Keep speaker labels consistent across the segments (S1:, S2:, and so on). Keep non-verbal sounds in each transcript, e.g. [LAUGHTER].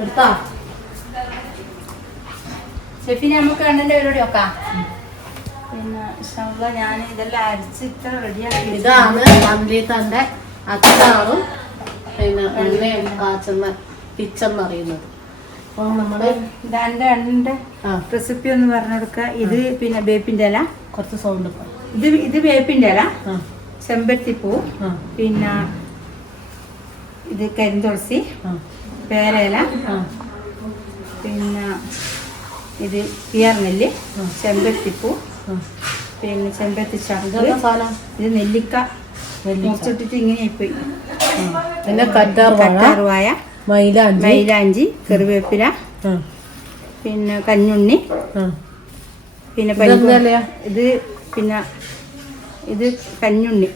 S1: എടുത്താ?
S2: ഷെഫിനെ നമുക്ക് കണ്ണന്റെ പരിപാടി നോക്കാം. ഇൻഷാല്ല ഞാൻ ഇതെല്ലാം അരിച്ച് ഇത്ര റെഡിയാക്കി
S1: ഇതാണ് മന്ദിരത്തന്റെ അച്ചാറും പിന്നെ എണ്ണയും കാച്ചുന്ന കിച്ചൺ അറിയുന്നത്. അപ്പോൾ
S2: നമ്മുടെ ഇതാന്റെ
S1: അണ്ണന്റെ
S2: റെസിപ്പി ഒന്ന് പറഞ്ഞു കൊടുക്കുക. ഇത് പിന്നെ വേപ്പിന്റെ ഇല.
S1: കുറച്ച് സൗണ്ട്
S2: ഇത് ഇത് വേപ്പിന്റെ ഇല. ചെമ്പരത്തിപ്പൂ പിന്നെ ഇത് കരിന്തുളസി
S1: പേരേല
S2: പേരയില. പിന്നെ ഇത് പിയർ
S1: നെല്ല്
S2: ചെമ്പരത്തിപ്പൂ. പിന്നെ
S1: ചെമ്പത്തി
S2: ഇത് നെല്ലിക്ക.
S1: നെല്ലിച്ചിട്ടിട്ട്
S2: മുറിച്ചിട്ടിട്ട് ഇങ്ങനെ പോയി
S1: പിന്നെ
S2: കറ്റാർവായ
S1: മൈലാഞ്ചി.
S2: മൈലാഞ്ചി കറിവേപ്പില. പിന്നെ കഞ്ഞുണ്ണി. പിന്നെ ഇത് പിന്നെ ഇത് കഞ്ഞുണ്ണി.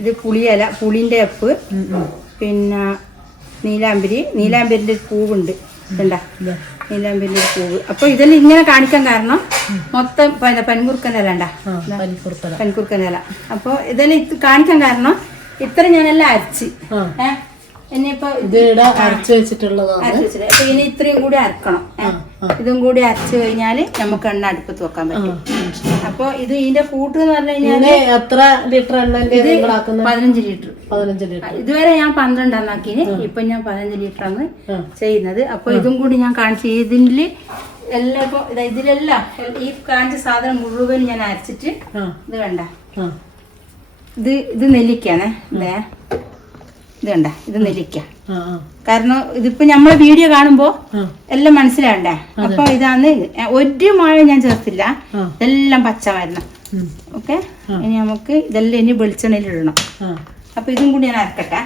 S2: ഇത് പുളിയല പുളിന്റെ അപ്പ്. പിന്നെ നീലാമ്പരി നീലാമ്പരിന്റെ പൂവുണ്ട്. കണ്ട?
S1: ഇതാ.
S2: നീലാമ്പരിന്റെ പൂവ്. അപ്പൊ ഇതെല്ലാം ഇങ്ങനെ കാണിക്കാൻ കാരണം മൊത്തം പിന്നെ പനിക്കുറുക്കനല്ല
S1: ആ പരിപ്പുറത്തല
S2: പനിക്കുറുക്കനല്ല അപ്പോൾ ഇതെല്ലാം ഇത് കാണിക്കാൻ കാരണം ഇത്ര ഞാനെല്ലാം അരച്ച്.
S1: ആ.
S2: ഏ? ഇനിയിപ്പോൾ
S1: ഇത് വെച്ചിട്ടുള്ളതാണ്.
S2: അപ്പൊ ഇനി ഇത്രയും കൂടി അരക്കണം. ഇതും കൂടി അരച്ചു കഴിഞ്ഞാൽ നമുക്ക് എണ്ണ അടുപ്പത്ത് വെക്കാൻ പറ്റും. അപ്പൊ ഇത് ഇതിന്റെ കൂട്ട് എന്ന് പറഞ്ഞു
S1: കഴിഞ്ഞാൽ എത്ര ലിറ്റർ എണ്ണ
S2: പതിനഞ്ച് ലിറ്റർ.
S1: പതിനഞ്ച് ലിറ്റർ.
S2: ഇതുവരെ ഞാൻ പന്ത്രണ്ട് എണ്ണാക്കിന്. ഇപ്പൊ ഞാൻ പതിനഞ്ച് ലിറ്റർ ആണ്
S1: ആ.
S2: ചെയ്യുന്നത്. അപ്പൊ ഇതും കൂടി ഞാൻ കാണിച്ചു ഇതിൽ എല്ലാം ഇപ്പൊ ഇതാ ഇതിലെല്ലാം ഈ കാണിച്ച സാധനം മുഴുവൻ ഞാൻ അരച്ചിട്ട് ഇത് കണ്ട. ഇത് ഇത് നെല്ലിക്കാണേ ഇതേ ഇത് കണ്ട. ഇത് നെല്ലിക്ക. കാരണം ഇതിപ്പോ നമ്മളെ വീഡിയോ കാണുമ്പോ എല്ലാം മനസ്സിലാവണ്ടേ? അപ്പൊ ഇതാണ് ഒരു മായ ഞാൻ ചേർത്തില്ല. ഇതെല്ലാം പച്ച മരുന്ന് ഓക്കെ? ഇനി നമുക്ക് ഇതെല്ലാം ഇനി വെളിച്ചെണ്ണയിൽ ഇടണം. അപ്പൊ ഇതും കൂടി ഞാൻ അരക്കട്ടെ.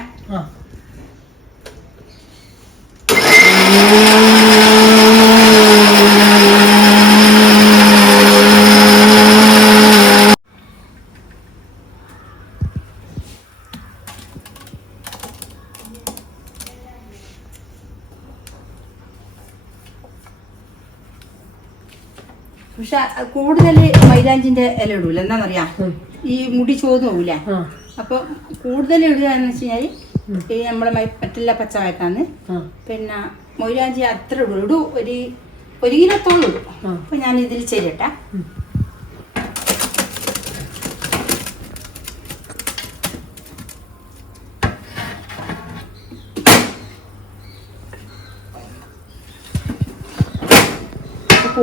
S2: പക്ഷെ കൂടുതൽ മൈലാഞ്ചിന്റെ ഇല ഇടൂല. എന്താണെന്നറിയാം ഈ മുടി ചോദ് പോകൂല അപ്പൊ കൂടുതൽ ഇടുക എന്ന് വെച്ച് കഴിഞ്ഞാൽ ഈ നമ്മളെ മറ്റുള്ള പച്ചമയക്കാന്ന്. പിന്നെ മൊയിലാഞ്ചി അത്ര ഇടൂ ഇടൂ ഒരു ഒരു കിലോത്തോളം ഇടും. അപ്പൊ ഞാൻ ഇതിൽ ചെയ്യട്ടെ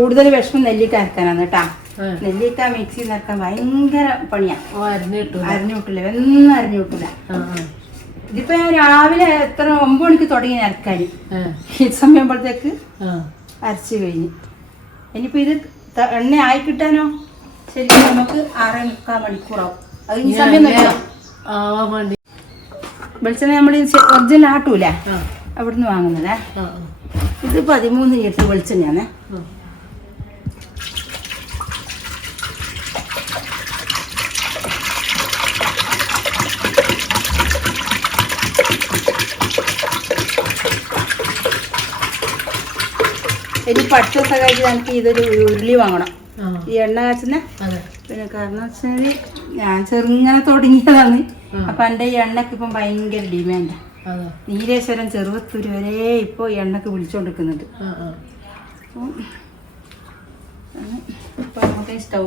S2: കൂടുതൽ വിഷമം നെല്ലിക്ക അരക്കാനാണ് കേട്ടാ. നെല്ലിക്ക മിക്സി നിറക്കാൻ ഭയങ്കര പണിയാ.
S1: അരിഞ്ഞ്
S2: കിട്ടില്ല ഒന്നും അരിഞ്ഞു ഇതിപ്പോ ഞാൻ രാവിലെ എത്ര ഒമ്പത് മണിക്ക് തുടങ്ങി അരക്കാൻ. ഈ സമയമ്പോഴത്തേക്ക് അരച്ചു കഴിഞ്ഞ്. ഇനിയിപ്പോ ഇത് എണ്ണ ആയി കിട്ടാനോ? ശരിക്കും നമുക്ക് ആറേ മുക്കാൽ മണിക്കൂറാവും. അത് ഈ സമയം വെളിച്ചെണ്ണ നമ്മൾ ഒറിജിനൽ ആട്ടൂല. അവിടുന്ന് വാങ്ങുന്നതേ. ഇത് പതിമൂന്ന് ലിറ്റർ വെളിച്ചെണ്ണയാണ്. ഇനി പഠിച്ച ദിവസം കഴിഞ്ഞ് നമുക്ക് ഇതൊരു ഉരുളി വാങ്ങണം. ഈ എണ്ണ കാച്ചുന്ന പിന്നെ കാരണം വെച്ചാൽ ഞാൻ ചെറുങ്ങനെ തുടങ്ങിയതാണ്. അപ്പൊ എന്റെ ഈ എണ്ണക്ക് ഇപ്പം ഭയങ്കര ഡിമാൻഡാ
S1: അതെ.
S2: നീലേശ്വരം ചെറുവത്തൂര് വരെ ഇപ്പോൾ എണ്ണക്ക്
S1: വിളിച്ചോണ്ടിരിക്കുന്നുണ്ട്. ഇപ്പൊ
S2: അപ്പം ഇപ്പം നമുക്ക് സ്റ്റൗ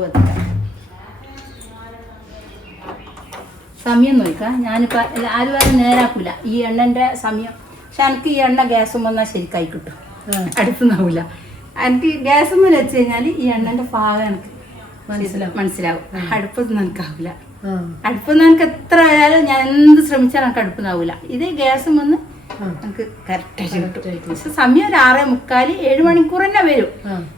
S2: സമയം നോക്കാം. ഞാനിപ്പോൾ ആരും ആരും നേരാക്കില്ല ഈ എണ്ണന്റെ സമയം. പക്ഷെ എനിക്ക് ഈ എണ്ണ ഗ്യാസും വന്നാൽ ശരിക്കായി കിട്ടും. അടുത്തുനിന്നാവില്ല എനിക്ക് ഗ്യാസ് ഒന്നും വെച്ച് കഴിഞ്ഞാൽ ഈ എണ്ണന്റെ ഭാഗം എനിക്ക്
S1: മനസ്സിലാവും.
S2: മനസ്സിലാവും. അടുപ്പൊന്നും നിനക്കാവില്ല
S1: ആ.
S2: അടുപ്പ് എനിക്ക് എത്ര ആയാലും ഞാൻ എന്ത് ശ്രമിച്ചാലും എനിക്ക് അടുപ്പുന്നാവില്ല ഇത് ഗ്യാസും വന്ന്
S1: എനിക്ക്
S2: നമുക്ക് കറക്റ്റായിട്ട് കിട്ടും. പക്ഷെ സമയം ഒരു ആറേ മുക്കാൽ ഏഴ് മണിക്കൂർ തന്നെ വരും.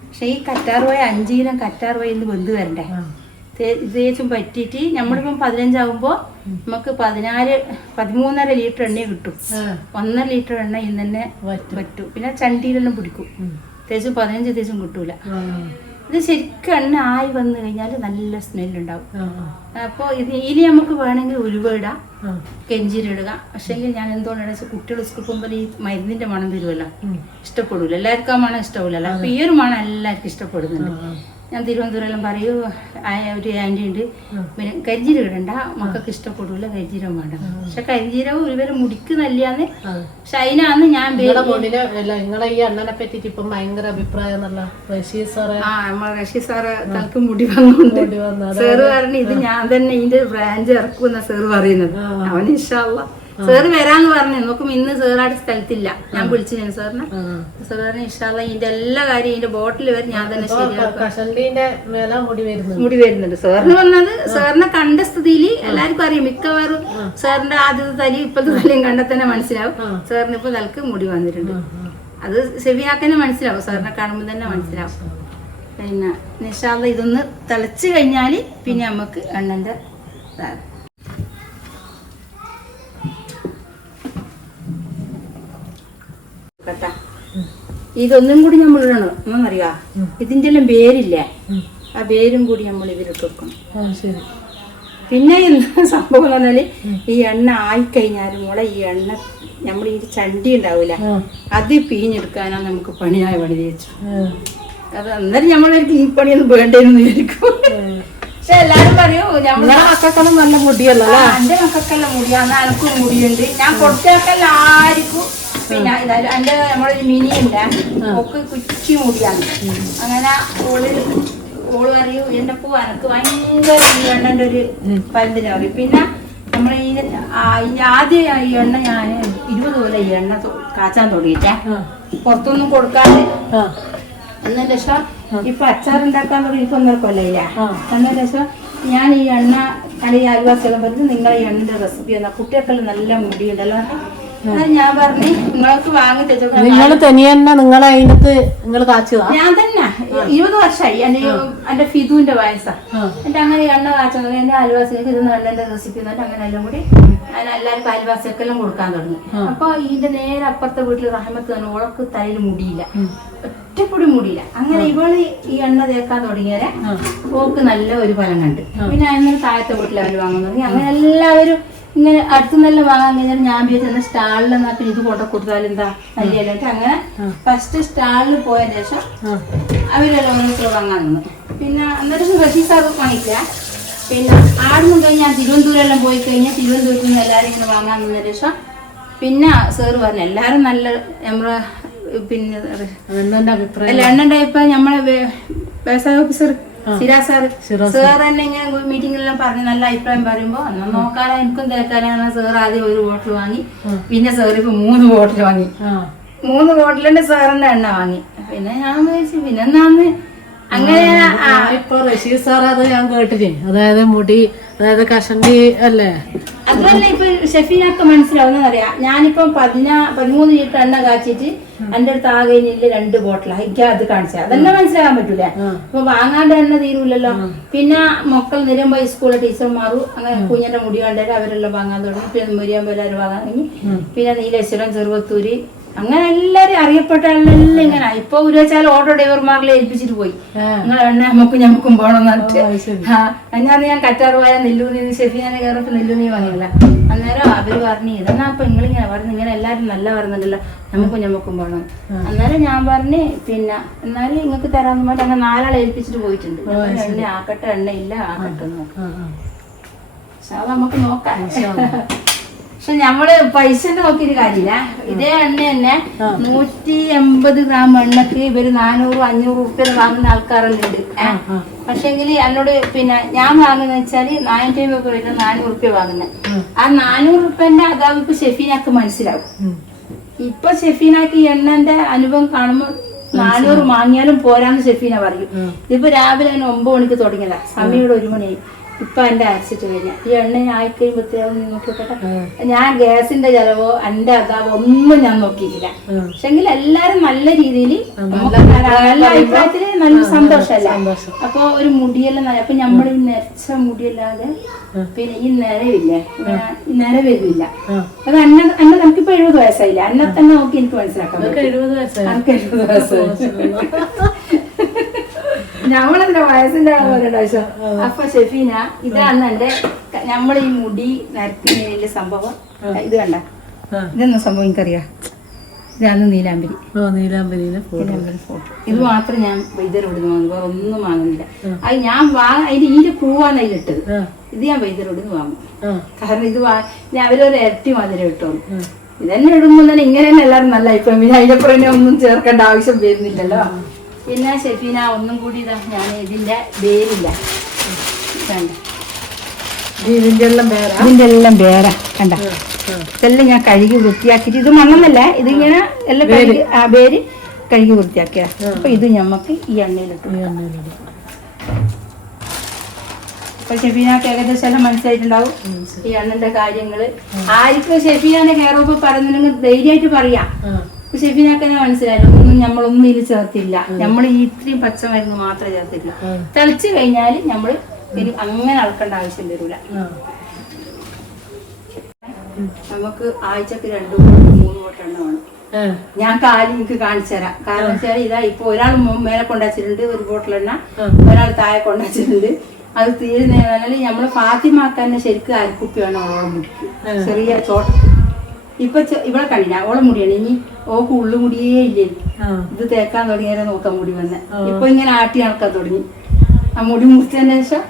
S2: പക്ഷെ ഈ കറ്റാർ പോയ അഞ്ചിലും കറ്റാർ കറ്റാർ പോയിന്ന് വെന്ത് വരണ്ടേ? ഇതേച്ചും ഇത് തേച്ചും പറ്റിയിട്ട് നമ്മളിപ്പം പതിനഞ്ചാവുമ്പോൾ നമുക്ക് പതിനാല് പതിമൂന്നര ലിറ്റർ എണ്ണ കിട്ടും. ഒന്നര ലിറ്റർ എണ്ണ ഇന്ന് തന്നെ പറ്റും പിന്നെ ചണ്ടിയിലെല്ലാം പിടിക്കും. തേച്ചും പതിനഞ്ച് തേച്ചും കിട്ടൂല. ഇത് ശരിക്കും എണ്ണ ആയി വന്നു കഴിഞ്ഞാൽ നല്ല സ്മെല്ലുണ്ടാവും. അപ്പോൾ ഇത് ഇനി നമുക്ക് വേണമെങ്കിൽ
S1: ആ,
S2: കെഞ്ചിരിടുക പക്ഷേങ്കിൽ ഞാൻ എന്തുകൊണ്ടാണ് വെച്ചാൽ കുട്ടികൾ സ്കൂൾ പോകുമ്പോൾ ഈ മരുന്നിന്റെ മണം തരുമല്ലോ. ഇഷ്ടപ്പെടില്ല എല്ലാവർക്കും ആ മണം ഇഷ്ടപ്പെടില്ലല്ലോ അപ്പോൾ ഈ ഒരു മണം എല്ലാവർക്കും ഇഷ്ടപ്പെടുന്നുണ്ട്. ഞാൻ തിരുവനന്തപുരം പറയൂ ഒരു ആന്റി ഉണ്ട്. പിന്നെ കരിഞ്ചീരം ഇടണ്ട. മക്കൾക്ക് ഇഷ്ടപ്പെടില്ല കരിഞ്ചീരം വേണ്ട. പക്ഷെ കരിഞ്ചീരവും ഒരുവരെ മുടിക്ക്
S1: നല്ലാന്ന്.
S2: പക്ഷെ അതിനാന്ന് ഞാൻ
S1: നിങ്ങളെ ഈ അണ്ണനെ പറ്റിട്ട് ഇപ്പം ഭയങ്കര അഭിപ്രായം റഷീ സാറെ.
S2: ആ നമ്മളെ റഷി സാറ് തനിക്ക് മുടി വന്നുകൊണ്ട്
S1: മുടി വന്ന് അത്
S2: സാറ് പറഞ്ഞു ഇത് ഞാൻ തന്നെ ഇതിന്റെ ബ്രാഞ്ച് ഇറക്കുമെന്ന സാറ് പറയുന്നത്. അവന് ഇഷ്ടമല്ല സാറ് വരാന്ന് പറഞ്ഞു. നോക്കും ഇന്ന് സാറായിട്ട് സ്ഥലത്തില്ല. ഞാൻ വിളിച്ചു സാറിന്
S1: ആ.
S2: സാർ പറഞ്ഞു ഇഷ്ടമല്ല ഇതിന്റെ എല്ലാ കാര്യം ഇതിന്റെ ബോട്ടിൽ വരെ ഞാൻ തന്നെ ശരിയാക്കും.
S1: മുടി വരുന്നുണ്ട്.
S2: സാറിന് വന്നത് സാറിനെ കണ്ട സ്ഥിതിയിൽ എല്ലാവർക്കും അറിയാം. മിക്കവാറും സാറിന്റെ ആദ്യത്തെ തലി ഇപ്പോഴത്തെ തലയും കണ്ടാൽ തന്നെ മനസ്സിലാവും. സാറിന് ഇപ്പൊ തലക്ക് മുടി വന്നിട്ടുണ്ട്. അത് ശെവിയാക്കന്നെ മനസ്സിലാവും. സാറിനെ കാണുമ്പോൾ തന്നെ മനസ്സിലാവും. പിന്നെ നിഷാദ ഇതൊന്ന് തിളച്ച് കഴിഞ്ഞാൽ പിന്നെ നമുക്ക് എണ്ണന്റെ കേട്ടാ? ഇതൊന്നും കൂടി നമ്മൾ ഇടണം? എന്നറിയാ ഇതിന്റെ എല്ലാം പേരില്ലേ? ആ പേരും കൂടി നമ്മൾ ഇവരിട്ട് വെക്കണം. പിന്നെ എന്താ [LAUGHS] സംഭവം എന്ന് പറഞ്ഞാൽ ഈ എണ്ണ ആയിക്കഴിഞ്ഞാൽ മോളെ ഈ എണ്ണ നമ്മൾ ഈ ചണ്ടി
S1: ഉണ്ടാവില്ല
S2: അത് പിഴിഞ്ഞെടുക്കാനാ നമുക്ക് പണിയായ പണി
S1: ചോദിച്ചു
S2: അത് അന്നേരം നമ്മളൊരു ഈ പണിയൊന്നും വേണ്ടെന്ന് വിചാരിക്കും. പക്ഷെ എല്ലാരും പറയൂ നമ്മൾ
S1: മക്കൾക്കെല്ലാം നല്ല മുടിയല്ലോ
S2: എന്റെ മക്കൾക്കെല്ലാം മുടിയാന്ന് എനിക്കും മുടിയുണ്ട്. ഞാൻ കൊടുത്തേക്കെല്ലാം ആർക്കും പിന്നെ ഇതായാലും എന്റെ നമ്മളൊരു മിനി ഉണ്ട്. ഒക്കെ കുച്ചി മുടിയാണ്. അങ്ങനെ ഓൾ ഓൾ അറിയൂ എന്റെ പൂ എനക്ക് ഭയങ്കര ഈ എണ്ണന്റെ ഒരു പരുന്തിനെ പറയും. പിന്നെ നമ്മൾ ഈ ആദ്യം ഈ എണ്ണ ഞാൻ ഇരുപത് പോലെ ഈ എണ്ണ കാച്ചാൻ തുടങ്ങിയിട്ടേ. പുറത്തൊന്നും കൊടുക്കാതെ. എന്നതിന് ശേഷം ഇപ്പൊ അച്ചാർ ഉണ്ടാക്കാൻ തുടങ്ങി ഇപ്പൊ ഒന്നര കൊല്ലയില്ല ഞാൻ ഈ എണ്ണ കടി അയൽവാസികളും പറഞ്ഞ് നിങ്ങളെ ഈ എണ്ണന്റെ റെസിപ്പി എന്നാ കുട്ടികൾക്കെല്ലാം നല്ല മുടിയുണ്ടല്ലോ. ഞാൻ പറഞ്ഞു നിങ്ങൾക്ക് വാങ്ങി
S1: നിങ്ങൾ തനിയെന്നെ നിങ്ങൾ അതിനകത്ത് നിങ്ങൾ കാച്ചതാ
S2: ഞാൻ തന്നെ ഇരുപത് വർഷമായി എന്റെ എന്റെ ഫിദുവിന്റെ വയസ്സാ.
S1: എന്റെ
S2: എന്നിട്ട് അങ്ങനെ എണ്ണ കാച്ചു എന്റെ അയൽവാസികൾക്ക് ഇത് റെസിപ്പി എന്നിട്ട് അങ്ങനെ എല്ലാം കൂടി ഞാൻ എല്ലാവർക്കും അയൽവാസികൾക്കെല്ലാം കൊടുക്കാൻ തുടങ്ങി. അപ്പൊ ഇതിന്റെ നേരെ അപ്പുറത്തെ വീട്ടിൽ റഹമത്ത് തന്നെ ഓളക്ക് തലയിൽ മുടിയില്ല ഒറ്റപ്പൊടി മുടിയില്ല. അങ്ങനെ ഇവൾ ഈ എണ്ണ തേക്കാൻ തുടങ്ങിയാലേ
S1: പോക്ക്
S2: ഓക്ക് നല്ല ഒരു ഫലം കണ്ട്. പിന്നെ അങ്ങനെ താഴത്തെ വീട്ടിൽ അവർ വാങ്ങാൻ തുടങ്ങി. അങ്ങനെ എല്ലാവരും ഇങ്ങനെ അടുത്തുനിന്നെല്ലാം വാങ്ങാൻ കഴിഞ്ഞാൽ ഞാൻ വിചാരിച്ച സ്റ്റാളിൽ എന്നാ പിന്നെ ഇത് കൊണ്ട കൊടുത്താൽ എന്താ? നല്ലതായിട്ട് അങ്ങനെ ഫസ്റ്റ് സ്റ്റാളിൽ പോയ ശേഷം അവരെല്ലാം ഓരോരുത്തർ വാങ്ങാൻ നിന്നു. പിന്നെ അന്നേരം റഷീദ് സാർ വാങ്ങിക്കില്ല പിന്നെ ആടുന്ന് കഴിഞ്ഞ് ഞാൻ തിരുവനന്തപുരം എല്ലാം പോയി കഴിഞ്ഞാൽ തിരുവനന്തപുരത്ത് നിന്ന് എല്ലാവരും ഇങ്ങനെ വാങ്ങാൻ നിന്ന ശേഷം പിന്നെ സാറ് പറഞ്ഞു എല്ലാവരും നല്ല നമ്മളെ പിന്നെ
S1: അഭിപ്രായം?
S2: അല്ല എണ്ണ ഇപ്പൊ നമ്മളെ വ്യവസായ ഓഫീസർ സിരാ സാർ. സാർ. തന്നെ ഇങ്ങനെ മീറ്റിംഗിലെല്ലാം പറഞ്ഞ് നല്ല അഭിപ്രായം പറയുമ്പോ എന്നാ നോക്കാതെ എനിക്കും തിരക്കാനാണ് സാർ ആദ്യം ഒരു ബോട്ടിൽ വാങ്ങി പിന്നെ സാർ ഇപ്പൊ മൂന്ന് ബോട്ടിൽ വാങ്ങി. മൂന്ന് ബോട്ടിലിന്റെ സാറിന്റെ എണ്ണ വാങ്ങി. പിന്നെ ഞാൻ വിചാരിച്ചു പിന്നെ എന്നാന്ന്? അങ്ങനെ
S1: ഇപ്പൊ റഷീദ് സാർ അത് ഞാൻ കേട്ടില്ലേ? അതായത് മുടി അതായത് കഷണ്ടി അല്ലേ?
S2: അതുപോലെ ഇപ്പൊ ഷെഫീനൊക്കെ മനസ്സിലാവുന്ന അറിയാം ഞാനിപ്പം പതിനാ പതിമൂന്ന് ലിറ്റർ എണ്ണ കാച്ചിട്ട് എന്റെ അടുത്ത് ആകെ ഇനിയില്ല രണ്ട് ബോട്ടിൽ എനിക്ക് അത് കാണിച്ചാൽ അതെല്ലാം മനസ്സിലാക്കാൻ പറ്റൂല. അപ്പൊ വാങ്ങാണ്ട് തന്നെ തീരൂലല്ലോ. പിന്നെ മക്കൾ പോയി സ്കൂളിലെ ടീച്ചർമാരും അങ്ങനെ കുഞ്ഞിന്റെ മുടി കണ്ടേരം അവരെല്ലാം വാങ്ങാൻ തുടങ്ങി. പിന്നെ മുരിയാമ്പോ എല്ലാവരും വാങ്ങാൻ തുടങ്ങി. പിന്നെ നീലേശ്വരം ചെറുവത്തൂര് അങ്ങനെ എല്ലാരും അറിയപ്പെട്ട എല്ലാം ഇങ്ങനെ. ഇപ്പൊ ഒരു വെച്ചാൽ ഓട്ടോ ഡ്രൈവർമാരിലെ ഏൽപ്പിച്ചിട്ട് പോയി. നിങ്ങൾ എണ്ണ നമുക്കും ഞമ്മക്കും പോകണം എന്നിട്ട് ഞാൻ കറ്റാർ പോയ നെല്ലൂരി ഷെഫിനെ കയറപ്പോ നെല്ലൂരി വാങ്ങിയില്ല അന്നേരം അവർ പറഞ്ഞു ഇതെന്നാ അപ്പൊ നിങ്ങളിങ്ങനെ പറഞ്ഞു ഇങ്ങനെ എല്ലാരും നല്ല പറഞ്ഞിട്ടില്ല നമുക്കും ഞമ്മക്കും പോകണം അന്നേരം ഞാൻ പറഞ്ഞു പിന്നെ എന്നാലും നിങ്ങൾക്ക് തരാന്ന് പറഞ്ഞിട്ട് അങ്ങനെ നാലാളെ ഏൽപ്പിച്ചിട്ട് പോയിട്ടുണ്ട്. എണ്ണ ആക്കട്ടെ എണ്ണ ഇല്ല ആക്കട്ടെ നോക്കാം നമുക്ക് നോക്കാം. പക്ഷെ നമ്മൾ പൈസ നോക്കിയൊരു കാര്യമില്ല. ഇതേ എണ്ണ തന്നെ നൂറ്റി എൺപത് ഗ്രാം എണ്ണക്ക് ഇവർ നാനൂറ് അഞ്ഞൂറ് റുപ്യ വാങ്ങുന്ന ആൾക്കാരെല്ലാം ഉണ്ട്. പക്ഷെങ്കിൽ എന്നോട് പിന്നെ ഞാൻ വാങ്ങുന്ന വെച്ചാൽ നാനൂറ്റി അമ്പത് രൂപ നാനൂറ് റുപ്യ വാങ്ങുന്നത് ആ. നാനൂറ് റുപ്യന്റെ അതാവ് ഇപ്പൊ ഷെഫീനാക്ക് മനസ്സിലാവും. ഇപ്പൊ ഷെഫീനാക്ക് എണ്ണന്റെ അനുഭവം കാണുമ്പോൾ നാനൂറ് വാങ്ങിയാലും പോരാന്ന് ഷെഫീന പറയും. ഇതിപ്പോ രാവിലെ ഒമ്പത് മണിക്ക് തുടങ്ങിയതാ. സമയം ഒരു മണിയായി. ഇപ്പൊ എന്റെ അരച്ചിട്ട് കഴിഞ്ഞ. ഈ എണ്ണ ഞാൻ ആയിക്കഴിയുമ്പോഴത്തേക്കും നോക്കിക്കോട്ടെ ഞാൻ ഗ്യാസിന്റെ ചെലവോ എന്റെ അതാവോ ഒന്നും ഞാൻ നോക്കിയിട്ടില്ല.
S1: പക്ഷെ
S2: പക്ഷെങ്കിൽ എല്ലാരും നല്ല രീതിയിൽ നല്ല അഭിപ്രായത്തിൽ നല്ല സന്തോഷമല്ല
S1: സന്തോഷം.
S2: അപ്പൊ ഒരു മുടിയെല്ലാം നല്ല അപ്പൊ നമ്മൾ ഈ നെരച്ച മുടിയല്ലാതെ പിന്നെ ഈ നിരവില്ലേ? നിരവരില്ല
S1: ആ.
S2: അത് അന്ന അന്ന നമുക്കിപ്പോ എഴുപത് വയസ്സായില്ല? അന്നെ തന്നെ നോക്കി എനിക്ക് മനസ്സിലാക്കാം
S1: എഴുപത് വയസ്സായി.
S2: ഞമ്മളെന്റെ വയസ്സിന്റെ ആവശ്യം? അപ്പൊ ഷെഫീന ഇതാണ് എന്റെ നമ്മൾ ഈ മുടി നരക്കുന്നതിന്റെ സംഭവം. ഇത് കണ്ട. ഇതൊന്നും സംഭവം എനിക്കറിയാ. ഇതാണ് നീലാംബരി.
S1: ഓ നീലാംബരീനെ ഫോട്ടോ.
S2: ഇത് മാത്രം ഞാൻ വൈദ്യരോട് വാങ്ങുന്നു വേറെ ഒന്നും വാങ്ങുന്നില്ല. അത് ഞാൻ വാങ്ങ അതിന്റെ ഈന്റെ പൂവാണ് അതിലിട്ടത്. ഇത് ഞാൻ വൈദ്യരോട് വാങ്ങും. കാരണം ഇത് വാ ഞാൻ അവരൊരു ഇരട്ടി മധുരം ഇട്ടോളൂ. ഇതന്നെ ഇടുമ്പോൾ തന്നെ ഇങ്ങനെ തന്നെ എല്ലാവരും നല്ല ഇപ്പം പിന്നെ അതിന്റെ പുറമെ ഒന്നും ചേർക്കേണ്ട ആവശ്യം വരുന്നില്ലല്ലോ. പിന്നെ ഷെഫീന ഒന്നും കൂടി ഇതാ ഞാൻ ഇതിന്റെ വേരില്ല
S1: ഇതിന്റെ എല്ലാം പേരാ?
S2: എല്ലാം വേര കണ്ട. ഇതെല്ലാം ഞാൻ കഴുകി വൃത്തിയാക്കിയിട്ട് ഇത് മണ്ണെന്നല്ല ഇങ്ങനെ എല്ലാം കഴുകി ആ വേര് കഴുകി വൃത്തിയാക്കിയ അപ്പൊ ഇത് ഞമ്മക്ക് ഈ എണ്ണയിലിട്ട്. അപ്പൊ ഷെഫീനക്ക് ഏകദേശം എല്ലാം മനസ്സിലായിട്ടുണ്ടാവും ഈ എണ്ണന്റെ കാര്യങ്ങൾ. ആർക്കും ഷെഫീനാന്റെ കയറുമ്പോ പറയുന്നുണ്ടെങ്കിൽ ധൈര്യമായിട്ട് പറയാം. ഷെഫീനൊക്കെ മനസ്സിലായില്ല ഒന്നും നമ്മളൊന്നും ഇതിൽ ചേർത്തില്ല. നമ്മൾ ഈ ഇത്രയും പച്ചമരുന്ന് മാത്രമേ ചേർത്തില്ല. തിളച്ച് കഴിഞ്ഞാൽ നമ്മൾ ഇനി അങ്ങനെ അളക്കേണ്ട ആവശ്യം വരില്ല നമുക്ക് ആഴ്ചക്ക് രണ്ടു മൂന്ന് മൂന്ന് വട്ടം വേണം. ഞാൻ കാലി എനിക്ക് കാണിച്ചു തരാം. കാരണം വെച്ചാൽ ഇതാ ഇപ്പൊ ഒരാൾ മേലെ കൊണ്ടുവച്ചിട്ടുണ്ട് ഒരു ബോട്ടിൽ എണ്ണ. ഒരാൾ താഴെ കൊണ്ടുവച്ചിട്ടുണ്ട് അത് തീരുന്നതിനാൽ നമ്മൾ ഫാത്തിമാക്കാൻ ശരിക്കും അരക്കുപ്പി വേണം ഓളം മുടിക്കും. ചെറിയ ചോട്ട ഇപ്പൊ ഇവിടെ കണ്ടില്ല. ഓളെ മുടിയാണ്. ഇനി ഓക്ക് ഉള്ളു മുടിയേ ഇല്ലേ? ഇത് തേക്കാൻ തുടങ്ങിയാലേ നോക്കാൻ മുടി വന്നെ. ഇപ്പൊ ഇങ്ങനെ ആട്ടി നടക്കാൻ തുടങ്ങി. ആ മുടി മുറിച്ചതിന് ശേഷം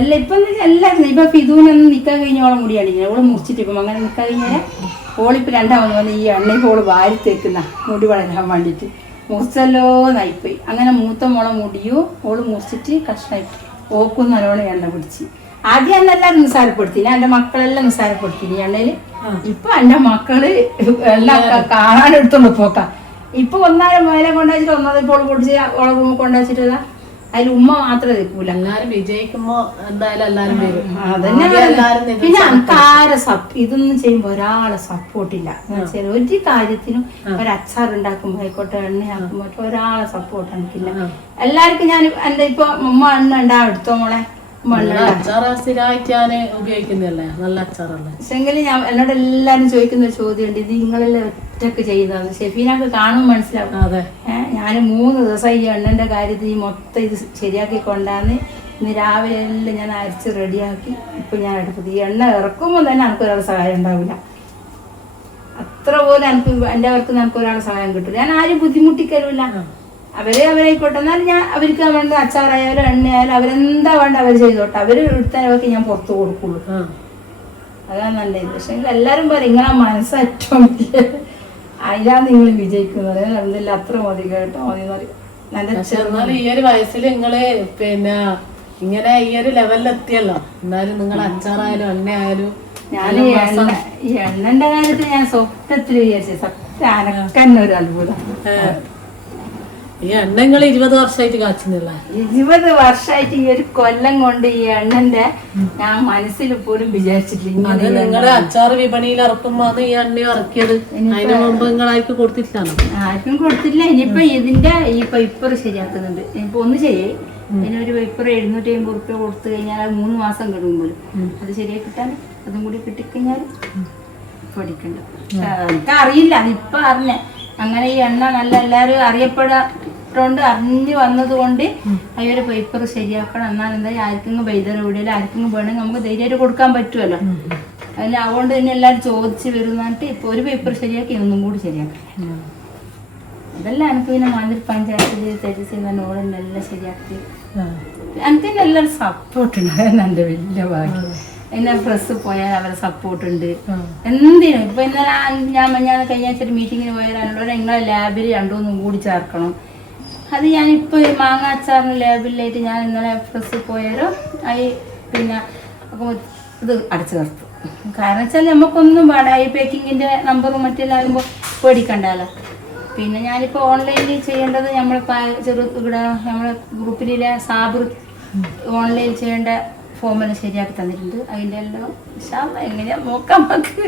S2: അല്ല ഇപ്പൊ എല്ലാരും ഇപ്പൊ ഫിദൂനൊന്ന് നിക്കാൻ കഴിഞ്ഞ ഓളെ മുടിയാണ് ഇങ്ങനെ. ഓളെ മുറിച്ചിട്ട് ഇപ്പം അങ്ങനെ നിക്കാൻ കഴിഞ്ഞാൽ ഓളിപ്പോ രണ്ടാമത് വന്ന് ഈ എണ്ണയ്ക്ക് ഓൾ വാരി തേക്കുന്ന മുടി വളരാൻ വേണ്ടിട്ട് മുറിച്ചല്ലോ നായിപ്പോയി അങ്ങനെ മൂത്ത മോളെ മുടിയോ ഓൾ മുറിച്ചിട്ട് കഷ്ണായി ഓക്കും നല്ലോണം എണ്ണ പിടിച്ച്. ആദ്യം എന്നെ എല്ലാവരും നിസ്സാരപ്പെടുത്തി. ഞാൻ എന്റെ മക്കളെല്ലാം നിസ്സാരപ്പെടുത്തി. ഈ എണ്ണയിൽ ഇപ്പൊ എന്റെ മക്കൾ എല്ലാം കാണാൻ എടുത്തോണ്ട് പോക്കാം. ഇപ്പൊ ഒന്നാലും മേലെ കൊണ്ടുവച്ചിട്ട് ഒന്നാമത് ഇപ്പോൾ പൊടിച്ച് ഓളെ കൊണ്ടുവച്ചിട്ട് അതിൽ ഉമ്മ മാത്രമേ നിൽക്കൂല.
S1: എല്ലാരും വിജയിക്കുമ്പോ എന്തായാലും എല്ലാരും വരും.
S2: പിന്നെ അൻകാരെ സപ്പ് ഇതൊന്നും ചെയ്യുമ്പോ ഒരാളെ സപ്പോർട്ടില്ല ഒരു കാര്യത്തിനും ഒരു അച്ചാർ ഉണ്ടാക്കുമ്പോ ആയിക്കോട്ടെ എണ്ണയാക്കുമ്പോ ഒരാളെ സപ്പോർട്ട് എനിക്കില്ല എല്ലാവർക്കും ഞാൻ എന്റെ ഇപ്പൊ ഉമ്മ എണ്ണ ഉണ്ടാവും എടുത്തോ മോളെ?
S1: അച്ചാറ് ഉപയോഗിക്കുന്നതല്ലേ? നല്ല അച്ചാറല്ലേ?
S2: പക്ഷെങ്കിൽ ഞാൻ എന്നോട് എല്ലാരും ചോദിക്കുന്ന ഒരു ചോദ്യമുണ്ട്. ഇത് നിങ്ങളെല്ലാം ഒറ്റയ്ക്ക് ചെയ്താന്ന് ഷെഫീനൊക്കെ കാണുമ്പോൾ മനസ്സിലാവും.
S1: അതെ.
S2: ഞാൻ മൂന്ന് ദിവസം ഈ എണ്ണന്റെ കാര്യത്തിൽ ഈ മൊത്തം ഇത് ശരിയാക്കി കൊണ്ടാന്ന് ഇന്ന് രാവിലെ എല്ലാം ഞാൻ അരച്ച് റെഡിയാക്കി ഇപ്പൊ ഞാൻ എടുത്തത് ഈ എണ്ണ ഇറക്കുമ്പോൾ തന്നെ നമുക്ക് ഒരാൾ സഹായം ഉണ്ടാവില്ല. അത്ര പോലെ എനിക്ക് എന്റെ അവർക്ക് നമുക്ക് ഒരാളെ സഹായം കിട്ടും. ഞാൻ ആരും ബുദ്ധിമുട്ടിക്കലുമില്ല. അവരെ അവരായിക്കോട്ടെ. എന്നാലും ഞാൻ അവർക്ക് വേണ്ട അച്ചാറായാലും എണ്ണയായാലും അവരെന്താ വേണ്ട അവർ ചെയ്തോട്ടെ. അവർ എടുത്തവർക്ക് ഞാൻ പുറത്തു കൊടുക്കുള്ളൂ. അതാണ് നല്ലത്. പക്ഷെ എല്ലാരും പറയും നിങ്ങളെ മനസ്സറ്റവും അതിലാണ് നിങ്ങൾ വിജയിക്കുന്നത്. അല്ല അത്ര മതി കേട്ടോ മതി. നല്ല
S1: ഈ ഒരു വയസ്സിൽ നിങ്ങൾ പിന്നെ ഇങ്ങനെ ഈ ഒരു ലെവലിൽ എത്തിയല്ലോ. എന്നാലും നിങ്ങൾ അച്ചാറായാലും എണ്ണയായാലും
S2: ഞാൻ ഈ എണ്ണ ഈ എണ്ണന്റെ കാര്യത്തിൽ ഞാൻ സ്വപ്നത്തിൽ വിചാരിച്ചു സത്യം അനക്കന്നെ ഒരു അത്ഭുതം.
S1: ഈ എണ്ണ നിങ്ങൾ ഇരുപത് വർഷമായിട്ട് കാച്ചുന്നില്ല?
S2: ഇരുപത് വർഷമായിട്ട് ഈ ഒരു കൊല്ലം കൊണ്ട് ഈ എണ്ണന്റെ ഞാൻ മനസ്സിൽ പോലും വിചാരിച്ചിട്ടില്ല
S1: അത്
S2: ഇങ്ങനെ
S1: നിങ്ങൾ അച്ചാറ് വിപണിയിൽ ഇറക്കുമ്പോ ഈ എണ്ണ ഇറക്കിയത്. അതിന് മുമ്പ് നിങ്ങളാർക്ക് കൊടുത്തിട്ടാണ്?
S2: ആർക്കും കൊടുത്തില്ല ഇനിയിപ്പൊ ഇതിന്റെ ഈ പൈപ്പർ ശരിയാക്കുന്നുണ്ട്. ഇനിയിപ്പോ ഒന്ന് ശരിയായി. ഇതിനൊരു പൈപ്പർ എഴുന്നൂറ്റി അമ്പത് റുപ്യ കൊടുത്തു കഴിഞ്ഞാൽ മൂന്ന് മാസം കഴിയും അത് ശരിയായി കിട്ടാൻ അതും കൂടി കിട്ടിക്കഴിഞ്ഞാൽ പഠിക്കണ്ട. എനിക്ക് അറിയില്ല അതിപ്പോ അറിഞ്ഞ. അങ്ങനെ ഈ എണ്ണ നല്ല എല്ലാവരും അറിയപ്പെടാത്തോണ്ട് അറിഞ്ഞു വന്നതുകൊണ്ട് കൊണ്ട് ഈ പേപ്പർ ശരിയാക്കണം. എന്നാൽ എന്താ ആർക്കെങ്കിലും വൈദ്യുതി വിടില്ല ആർക്കെങ്കിലും വേണമെങ്കിൽ നമുക്ക് ധൈര്യമായിട്ട് കൊടുക്കാൻ പറ്റുമല്ലോ. അതിന് അതുകൊണ്ട് തന്നെ എല്ലാവരും ചോദിച്ച് വരുന്നിട്ട് ഇപ്പൊ ഒരു പേപ്പർ ശരിയാക്കി ഒന്നും കൂടി ശരിയാക്കി. അതെല്ലാം എനിക്ക് പിന്നെ മാതിരി പഞ്ചായത്തിൽ തരിച്ച് നോടെല്ലാം ശരിയാക്കി. എനിക്ക് തന്നെ എല്ലാവരും സപ്പോർട്ട് ഉണ്ട്. എന്റെ വലിയ ഭാഗ്യം. എന്നെ പ്രസ് പോയാൽ അവരെ സപ്പോർട്ട് ഉണ്ട്. എന്തിനും? ഇപ്പൊ ഇന്നലെ ഞാൻ ഞാൻ കഴിഞ്ഞ ആഴ്ച മീറ്റിങ്ങിന് പോയാലും നിങ്ങളെ ലാബിൽ രണ്ടുമൂന്നും കൂടി ചേർക്കണം. അത് ഞാനിപ്പോൾ മാങ്ങ അച്ചാറിന് ലേബിളിലായിട്ട് ഞാൻ ഇന്നലെ പ്രസ് പോയാലോ ഈ പിന്നെ ഇത് അടച്ചു നിർത്തും. കാരണം വെച്ചാൽ നമുക്കൊന്നും വേണ്ട ഈ പാക്കിങ്ങിന്റെ നമ്പറും മറ്റെല്ലാം ആകുമ്പോൾ പേടിക്കണ്ടല്ലോ. പിന്നെ ഞാനിപ്പോൾ ഓൺലൈനിൽ ചെയ്യേണ്ടത് നമ്മൾ ചെറു ഇവിടെ നമ്മളെ ഗ്രൂപ്പിലെ സാബർ ഓൺലൈൻ ചെയ്യേണ്ട ഫോമെല്ലാം ശരിയാക്കി തന്നിട്ടുണ്ട്. അതിന്റെ എല്ലാം ഇൻഷാല്ലാ എങ്ങനെയാ നോക്കാം നമുക്ക്.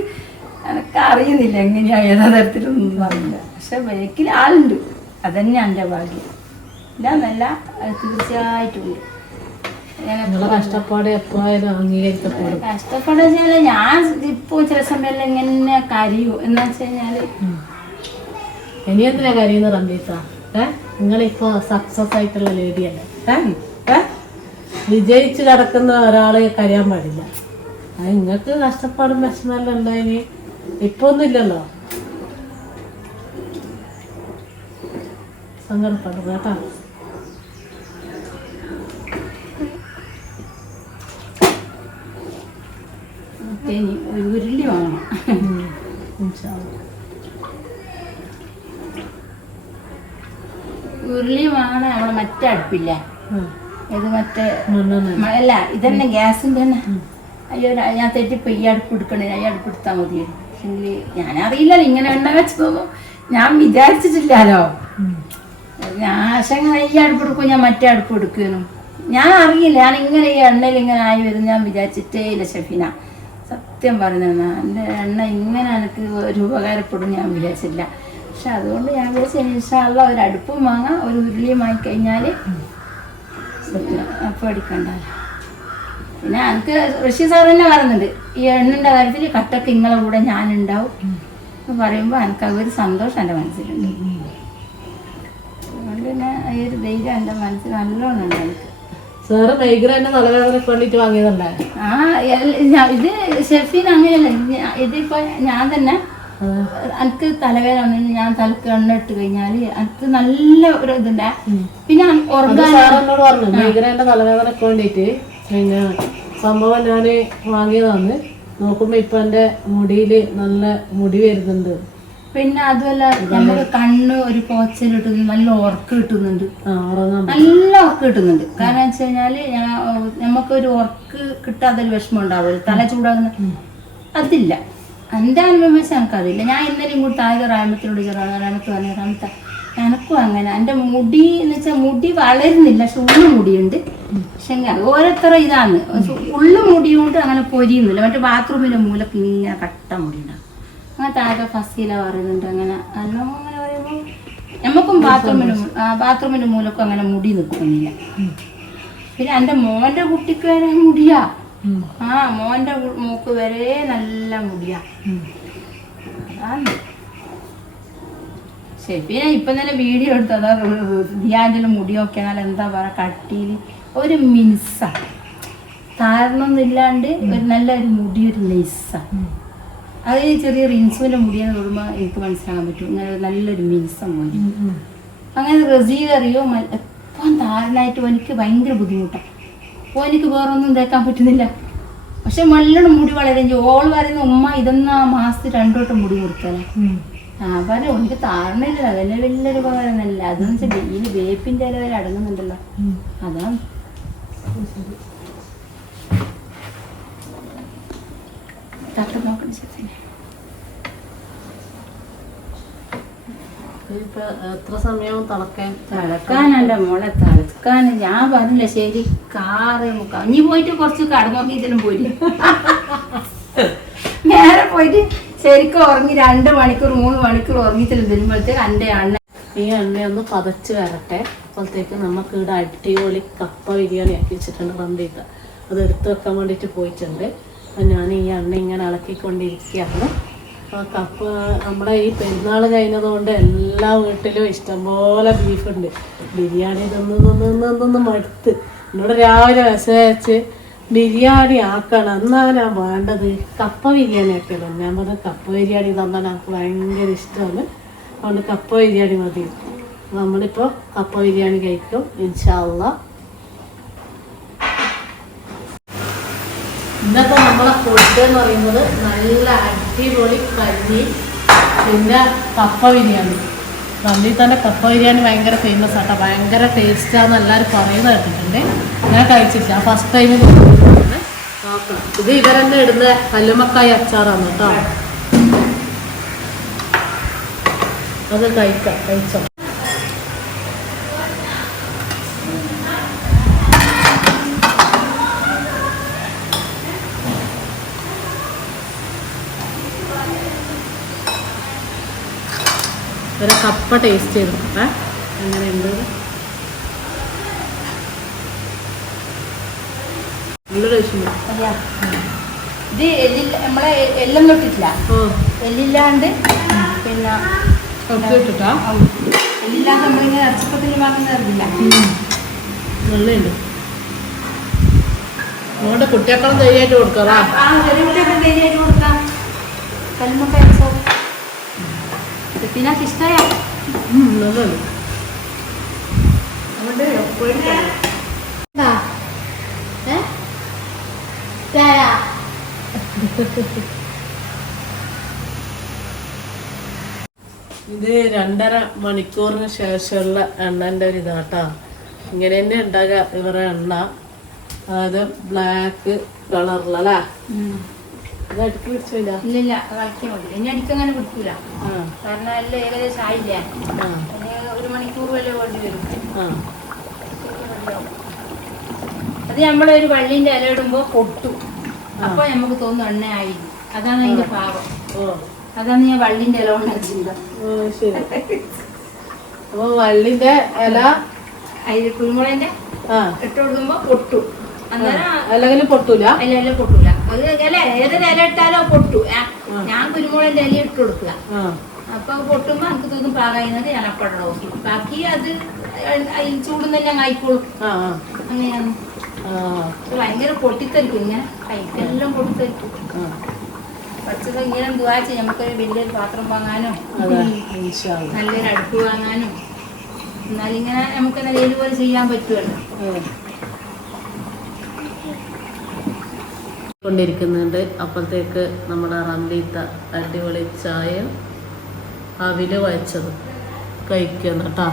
S2: എനിക്ക് അറിയുന്നില്ല എങ്ങനെയാ ഏതാ തരത്തിലൊന്നും അറിയില്ല. പക്ഷെ ബേക്കിൽ ആളുണ്ട്. അതന്നെ എന്റെ ഭാഗ്യം. ഇതാന്നല്ല അത് തീർച്ചയായിട്ടും. ഉണ്ട് ഞാൻ
S1: നിങ്ങളെ കഷ്ടപ്പാട് എപ്പോഴും അംഗീകരിക്കപ്പെടും.
S2: കഷ്ടപ്പെടുന്ന ഞാൻ ഇപ്പോൾ ചില സമയത്ത് എങ്ങനെ കരയൂ. എന്ന് വെച്ച് കഴിഞ്ഞാൽ
S1: ഇനി എന്തിനാ കരയുന്ന റംബീത്ത നിങ്ങളിപ്പോ സക്സസ് ആയിട്ടുള്ള ലേഡിയല്ലേ ഏ? വിജയിച്ചു കിടക്കുന്ന ഒരാളെ കരയാൻ പാടില്ല. അത് നിങ്ങൾക്ക് കഷ്ടപ്പാടും വിഷമെല്ലാം ഉണ്ടായിന് ഇപ്പൊ ഒന്നുമില്ലല്ലോ സങ്കടപ്പെടും കേട്ടോ.
S2: തേനി ഒരു ഉരുളി വാങ്ങണം. ഉരുളി വാങ്ങണ നമ്മളെ മറ്റേ അടുപ്പില്ല. ഇത് മറ്റേ? അല്ല ഇതന്നെ ഗ്യാസിന്റെ തന്നെ. അയ്യോ ഞാൻ തെറ്റിപ്പോ ഈ അടുപ്പ് എടുക്കണേ. ഈ അടുപ്പ് എടുത്താൽ മതി പക്ഷെങ്കിൽ ഞാനറിയില്ലല്ലോ ഇങ്ങനെ എണ്ണ വെച്ചതൊന്നും ഞാൻ വിചാരിച്ചിട്ടില്ലല്ലോ. പക്ഷെ ഈ അടുപ്പ് എടുക്കും ഞാൻ മറ്റേ അടുപ്പ് എടുക്കുന്നു ഞാൻ അറിയില്ല ഞാൻ ഇങ്ങനെ ഈ എണ്ണയിൽ ഇങ്ങനെ ആയി വരും ഞാൻ വിചാരിച്ചിട്ടേ ഇല്ല ഷെഫീന. സത്യം പറയുന്ന എന്റെ എണ്ണ ഇങ്ങനെ എനിക്ക് ഒരു ഉപകാരപ്പെടും ഞാൻ വിചാരിച്ചില്ല പക്ഷെ അതുകൊണ്ട് ഞാൻ വിചാരിച്ചു ഒരു അടുപ്പും വാങ്ങാം ഒരു ഉരുളിയും വാങ്ങിക്കഴിഞ്ഞാൽ അപ്പം അടിക്കണ്ടല്ലോ പിന്നെ എനിക്ക് ഋഷി സാർ തന്നെ പറയുന്നുണ്ട് ഈ എണ്ണിന്റെ കാര്യത്തിൽ കട്ടൊക്കെ ഇങ്ങളെ കൂടെ ഞാനുണ്ടാവും എന്ന് പറയുമ്പോൾ എനിക്ക് ഒരു സന്തോഷം എന്റെ മനസ്സിലുണ്ട്. തന്നെ ഈ ഒരു ധൈര്യം എന്റെ മനസ്സിൽ നല്ലോണം ഉണ്ട് എനിക്ക്.
S1: സാറ് മൈഗ്രൈന്റെ തലവേദനയ്ക്ക് വേണ്ടിയിട്ട് വാങ്ങിയതല്ലേ?
S2: ആ എൽ- ഇത് ഷെഫീൻ അങ്ങനെയല്ല ഞാ- ഇതിപ്പോ ഞാൻ തന്നെ എനിക്ക് തലവേദന വന്നു ഞാൻ തലക്ക് എണ്ണ കഴിഞ്ഞാൽ എനിക്ക് നല്ല ഒരു ഇതുണ്ട്. പിന്നെ ഉറങ്ങാൻ
S1: സാർ എന്നോട് പറഞ്ഞു മൈഗ്രൈന്റെ തലവേദനയ്ക്ക് വേണ്ടിയിട്ട് പിന്നെ സംഭവം ഞാൻ വാങ്ങിയതാണ്. നോക്കുമ്പോ ഇപ്പൊ എന്റെ മുടിയിൽ നല്ല മുടി വരുന്നുണ്ട്.
S2: പിന്നെ അതുമല്ല നമുക്ക് കണ്ണ് ഒരു പോച്ചൽ കിട്ടുന്നു നല്ല ഉറക്കം കിട്ടുന്നുണ്ട്. നല്ല ഉറക്കം കിട്ടുന്നുണ്ട്. കാരണം വെച്ച് കഴിഞ്ഞാൽ നമുക്ക് നമുക്കൊരു ഉറക്ക് കിട്ടാത്തൊരു വിഷമം ഉണ്ടാവുമല്ലോ. തല ചൂടാകുന്ന അതില്ല. എന്റെ അനുഭവം വെച്ച് എനിക്കതില്ല ഞാൻ ഇന്നലെ ഇങ്ങോട്ട് ആയത് റാമത്തിനോട് റാമത്ത് പറഞ്ഞു റാമത്ത എനക്കും അങ്ങനെ. എന്റെ മുടി എന്ന് വെച്ചാൽ മുടി വളരുന്നില്ല. പക്ഷെ ഉള്ളു മുടിയുണ്ട് പക്ഷെ അത് ഓരോരുത്തര ഇതാണ്. ഉള്ളു മുടി കൊണ്ട് അങ്ങനെ പൊരിയുന്നില്ല. മറ്റേ ബാത്റൂമിലെ മൂലക്ക് ഇങ്ങനെ കട്ട മുടി ഉണ്ടാകും അങ്ങനെ താഴെ ഫസീല പറയുന്നുണ്ട് അങ്ങനെ. അല്ലോ അങ്ങനെ പറയുമ്പോൾ നമുക്കും ബാത്റൂമിന് ബാത്റൂമിന്റെ മൂലക്കും അങ്ങനെ മുടി നിൽക്കുന്നില്ല പിന്നെ എന്റെ മോന്റെ കുട്ടിക്ക് വരെ മുടിയാ. ആ മോന്റെ മൂക്ക് വരെ നല്ല മുടിയാ. അതാണ്. ശരി പിന്നെ ഇപ്പം തന്നെ വീഡിയോ എടുത്തതാ ധ്യാന്റെ മുടിയൊക്കെ നല്ല എന്താ പറയുക കട്ടിയിൽ ഒരു മിൻസ താരണമൊന്നുമില്ലാണ്ട് ഒരു നല്ലൊരു മുടി ഒരു നെയ്സ അത് ചെറിയ റിൻസുവിന്റെ മുടിയെന്ന് തൊടുമ്പോൾ എനിക്ക് മനസ്സിലാക്കാൻ പറ്റും. ഇങ്ങനെ നല്ലൊരു മിൻസ് പോലെ. അങ്ങനെ റസീൽ അറിയോ? എപ്പം താരനായിട്ട് എനിക്ക് ഭയങ്കര ബുദ്ധിമുട്ടാണ് അപ്പോൾ എനിക്ക് വേറെ ഒന്നും തേക്കാൻ പറ്റുന്നില്ല. പക്ഷെ നല്ലോണം മുടി വളരെ ഓൾ പറയുന്ന ഉമ്മ ഇതൊന്നും ആ മാസത്തിൽ രണ്ടോട്ടം മുടി കൊടുക്കല
S1: ഉം.
S2: ആ പറഞ്ഞു എനിക്ക് താരണില്ല അതന്നെ വലിയൊരു ഉപകാരം തന്നെ അതെന്ന് വെച്ചാൽ ഡെയിലി വേപ്പിന്റെ ഇല വരെ അടങ്ങുന്നുണ്ടല്ലോ. അതാണ് തട്ട് നോക്കണം ശരി
S1: ഇപ്പൊ എത്ര സമയവും തിളക്കാൻ?
S2: തിളക്കാനല്ല മോളെ തിളക്കാൻ ഞാൻ പറഞ്ഞില്ല ശരി കാറ് മുക്കാം ഇനി പോയിട്ട് കുറച്ച് കടന്നോക്കിയതിനും പോയി നേരെ പോയിട്ട് ശരിക്കും ഉറങ്ങി രണ്ട് മണിക്കൂർ മൂന്ന് മണിക്കൂർ ഉറങ്ങിച്ചിട്ട് വരുമ്പോഴത്തേക്ക് എന്റെ അണ്ണ
S1: ഈ എണ്ണയൊന്ന് പതച്ച് വരട്ടെ. അപ്പോഴത്തേക്ക് നമുക്ക് ഇവിടെ അടിപൊളി കപ്പ ബിരിയാണി ആക്കി വെച്ചിട്ടുണ്ട് റംബീക്ക അത് എടുത്ത് വെക്കാൻ വേണ്ടിയിട്ട് പോയിട്ടുണ്ട്. അപ്പം ഞാൻ ഈ എണ്ണ ഇങ്ങനെ ഇളക്കിക്കൊണ്ടിരിക്കുകയാണ്. കപ്പ നമ്മുടെ ഈ പെരുന്നാൾ കഴിഞ്ഞതുകൊണ്ട് എല്ലാ വീട്ടിലും ഇഷ്ടംപോലെ ബീഫുണ്ട് ബിരിയാണി തിന്നൊന്നും മടുത്ത്. എന്നോട് രാവിലെ വിശച്ച് ബിരിയാണി ആക്കണം. എന്നാ ഞാൻ വേണ്ടത്? കപ്പ ബിരിയാണി ആക്കിയല്ലോ ഞാൻ പറഞ്ഞ കപ്പ ബിരിയാണി തന്നാൽ എനിക്ക് ഭയങ്കര ഇഷ്ടമാണ് അതുകൊണ്ട് കപ്പ ബിരിയാണി മതി. നമ്മളിപ്പോൾ കപ്പ ബിരിയാണി കഴിക്കും ഇൻഷാല്ല ഇന്നത്തെ നമ്മളെ ഫുഡ് എന്ന് പറയുന്നത് നല്ല അടിപൊളി കഞ്ഞി പിന്നെ കപ്പ ബിരിയാണി. പള്ളിയിൽ തന്നെ കപ്പ ബിരിയാണി ഭയങ്കര ഫേമസ് ആട്ടോ. ഭയങ്കര ടേസ്റ്റാന്ന് എല്ലാവരും പറയുന്നത് കേട്ടിട്ടുണ്ട്. ഞാൻ കഴിച്ചിട്ടില്ല. ഫസ്റ്റ് ടൈം ഇത് ഇവരെന്നെ ഇടുന്ന കല്ലുമക്കായ അച്ചാറാണ് കേട്ടോ. അത് കഴിക്കാം. കഴിച്ചോ? കപ്പ ടേസ്റ്റ് ചെയ്ത്. നോക്കാം എങ്ങനെയുണ്ട് നല്ല ടേസ്റ്റ്
S2: അറിയാം ഇത് എല്ലില്ല നമ്മളെ എല്ലാം തൊട്ടിട്ടില്ല. എല്ലില്ലാണ്ട് പിന്നെ
S1: ഇട്ടിട്ടാ
S2: എല്ലില്ലാണ്ട് നമ്മളിങ്ങനെ അച്ചപ്പത്തിന് വാങ്ങുന്ന അറിയില്ല
S1: നല്ലുണ്ട് അതുകൊണ്ട് കുട്ടികൾക്കും ധൈര്യമായിട്ട് കൊടുക്കാം
S2: ആ ചെറിയ ധൈര്യമായിട്ട് കൊടുക്കാം. കല്ലുമ്മക്കായ പിന്നെ ഇഷ്ടമായ
S1: ഇത്. രണ്ടര മണിക്കൂറിന് ശേഷമുള്ള എണ്ണന്റെ ഒരു ഇതാട്ടാ. ഇങ്ങനെ തന്നെ ഉണ്ടാകുക ഇവരുടെ എണ്ണ. അതായത് ബ്ലാക്ക് കളറിലല്ലേ. ഇത് അടുക്കി പിടിച്ചില്ല
S2: ഇല്ലില്ല കളിക്കാൻ മതി ഇനി അടിക്കങ്ങനെ കാരണം എല്ലാം ഏകദേശം ആയില്ല? ഒരു മണിക്കൂർ വരെ വേണ്ടി വരും.
S1: ആ.
S2: അത് നമ്മളെ ഒരു വള്ളിന്റെ ഇല ഇടുമ്പോ പൊട്ടു. അപ്പൊ നമുക്ക് തോന്നുന്നു ആയി. അതാണ് അതിന്റെ പാകം
S1: ഓ.
S2: അതാണ് ഞാൻ വള്ളിന്റെ ഇല ഉണ്ടാക്കിയത്
S1: അപ്പൊ വള്ളിന്റെ ഇല
S2: അതിൽ കുരുമുളകിന്റെ
S1: ആ.
S2: ഇട്ട് കൊടുക്കുമ്പോ പൊട്ടു. അന്നേരം
S1: അല്ലെങ്കിൽ പൊട്ടൂല.
S2: ഇല പൊട്ടൂല. ഇല ഏതൊരു ഇല ഇട്ടാലോ പൊട്ടു. ഞാൻ കുരുമുളകിന്റെ ഇല ഇട്ട് കൊടുക്കുക. അപ്പൊ പൊട്ടുമ്പോ എനിക്ക് തോന്നും പാകായിരുന്നത് ഞാൻ നോക്കി ബാക്കി അത് ചൂടും തന്നെ അങ്ങ് ആയിക്കോളും. അങ്ങനെയാണ്. ഭയങ്കര പൊട്ടിത്തെറിക്കും. ഇങ്ങനെ കൈക്കെല്ലാം പൊട്ടിത്തെറിക്കും.
S1: ആ.
S2: പച്ചത് ഇങ്ങനെ എന്തുവാ നമുക്ക് നമുക്കൊരു വലിയൊരു പാത്രം വാങ്ങാനോ. നല്ലൊരു അടുപ്പ് വാങ്ങാനും എന്നാലിങ്ങനെ നമുക്ക് നിലയിൽ പോലെ ചെയ്യാൻ പറ്റുമല്ലോ
S1: കൊണ്ടിരിക്കുന്നുണ്ട്. അപ്പോഴത്തേക്ക് നമ്മുടെ റംലീത്ത അടിപൊളി ചായ അവിൽ വച്ചത് കഴിക്കുന്നു കേട്ടോ.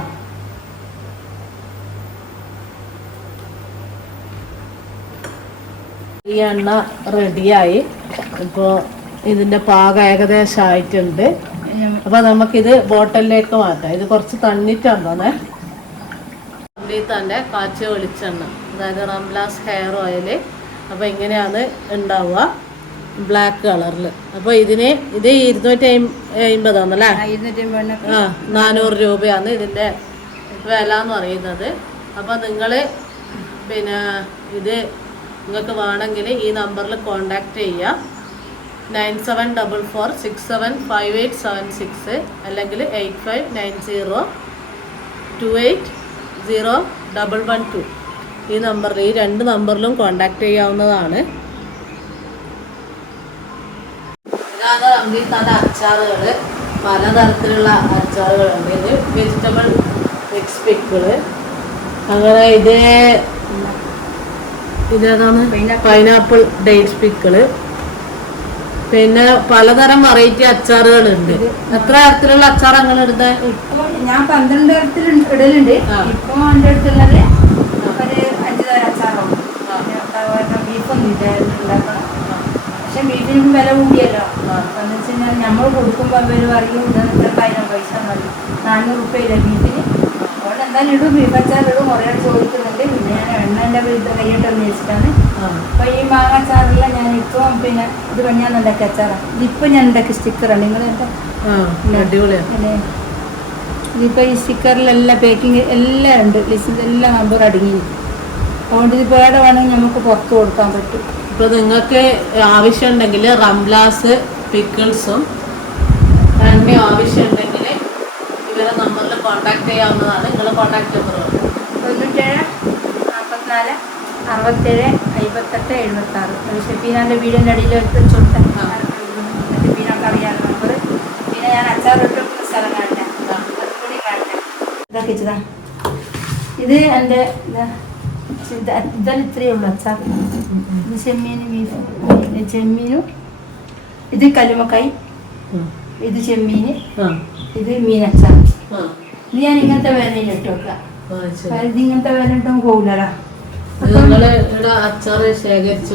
S1: ഈ എണ്ണ റെഡിയായി. ഇപ്പോൾ ഇതിന്റെ പാകം ഏകദേശം ആയിട്ടുണ്ട്. അപ്പോൾ നമുക്കിത് ബോട്ടലിലേക്ക് മാറ്റാം. ഇത് കുറച്ച് തണ്ണിട്ടുണ്ടോന്നേ റംലീത്തന്റെ കാച്ചി വെളിച്ചെണ്ണ അതായത് റംലാസ് ഹെയർ ഓയിൽ അപ്പോൾ ഇങ്ങനെയാണ് ഉണ്ടാവുക ബ്ലാക്ക് കളറിൽ അപ്പോൾ ഇതിന് ഇത് ഇരുന്നൂറ്റി അമ്പതാണല്ലേ
S2: അമ്പത്
S1: ആ നാനൂറ് രൂപയാണ് ഇതിന്റെ വില എന്ന് പറയുന്നത്. അപ്പോൾ നിങ്ങൾ പിന്നെ ഇത് നിങ്ങൾക്ക് വേണമെങ്കിൽ ഈ നമ്പറിൽ കോണ്ടാക്ട് ചെയ്യുക. Nine seven double four six seven five eight seven six അല്ലെങ്കിൽ eight five nine zero two eight zero double one two. ഈ നമ്പറിൽ ഈ രണ്ട് നമ്പറിലും കോണ്ടാക്ട് ചെയ്യാവുന്നതാണ്. ഇതാണ് അച്ചാറുകൾ പലതരത്തിലുള്ള അച്ചാറുകളുണ്ട്. ഇത് വെജിറ്റബിൾ മിക്സ് പിക്കിൾ അങ്ങനെ ഇത് ഇതേതാണ്? പൈനാപ്പിൾ ഡേറ്റ്സ് പിക്കിൾ പിന്നെ പലതരം വെറൈറ്റി അച്ചാറുകളുണ്ട്. എത്ര തരത്തിലുള്ള അച്ചാർ അങ്ങനെ ഇടുന്നത്
S2: ഇപ്പൊ ഞാൻ പന്ത്രണ്ട് തരത്തിൽ ഇടലുണ്ട്. ഇപ്പൊ എന്റെ അടുത്തുള്ളത് ഒരു അഞ്ചു തരം അച്ചാറുണ്ട് ബീഫൊന്നും ഇല്ല ഉണ്ടാക്കണം പക്ഷെ ബീഫിനും വില കൂടിയല്ലോ. എന്ന് വെച്ചാൽ നമ്മൾ കൊടുക്കുമ്പോൾ അവർ പറയും ഇത് ഇത്രക്കായിരം പൈസ മതി. നാനൂറ് റുപ്യയില്ല ബീഫിന്? അതുകൊണ്ട് എന്തായാലും ഇടും. ബീഫ് അച്ചാറിടും കുറേ ചോദിക്കുന്നുണ്ട്. പിന്നെ ഞാൻ എണ്ണന്റെ ഇത് കൈയിട്ടെന്ന് വെച്ചിട്ടാണ്. അപ്പോൾ ഈ മാങ്ങ അച്ചാറെല്ലാം ഞാൻ ഇപ്പം പിന്നെ ഇത് ഞാൻ ഉണ്ടാക്കിയ അച്ചാറാണ് ഇതിപ്പോൾ ഞാൻ ഉണ്ടാക്കിയ സ്റ്റിക്കറാണ്. നിങ്ങൾ എന്താ?
S1: അടിപൊളിയാണ്.
S2: ഇതിപ്പോൾ ഈ സ്റ്റിക്കറിലെല്ലാം പേക്കിങ് എല്ലാം ഉണ്ട്. ലിസ്റ്റ് എല്ലാം നമ്പർ അടങ്ങി അതുകൊണ്ട് ഇത് പേട വേണമെങ്കിൽ നമുക്ക് പുറത്ത് കൊടുക്കാൻ പറ്റും.
S1: ഇപ്പൊ നിങ്ങൾക്ക് ആവശ്യം ആവശ്യമുണ്ടെങ്കിൽ റംലാസ് പിക്കിൾസും ആവശ്യം ആവശ്യമുണ്ടെങ്കിൽ ഇവരെ നമ്പറിൽ കോൺടാക്ട് ചെയ്യാവുന്നതാണ്. നിങ്ങൾ കോൺടാക്ട് നമ്പർ
S2: തൊണ്ണൂറ്റേഴ് നാൽപ്പത്തിനാല് അറുപത്തേഴ് അമ്പത്തെട്ട് എഴുപത്തി ആറ് ഷെഫീനാന്റെ വീടിന്റെ അടിയിൽ വെച്ചുകൊടുത്ത ഷെഫീനൊക്കെ അറിയാം നമ്പർ പിന്നെ ഞാൻ അച്ചാറിട്ട് സ്ഥലം കാണിക്കാം. അതുകൂടി കാണിക്കാം. ഇത് എന്റെ ഇതാ, ഇത്. ഇതെല്ലാം ഇത്രയേ ഉള്ളൂ അച്ചാർ ഇത് ചെമ്മീൻ ബീഫ് ചെമ്മീനും ഇത് കല്ലുമക്കായി ഇത് ചെമ്മീൻ ഇത് മീനച്ചാർ ഇത് ഞാൻ ഇങ്ങനത്തെ വേലയിൽ ഇട്ട് വെക്കാം ഇത് ഇങ്ങനത്തെ വേല
S1: അച്ചാറ് ശേഖരിച്ച്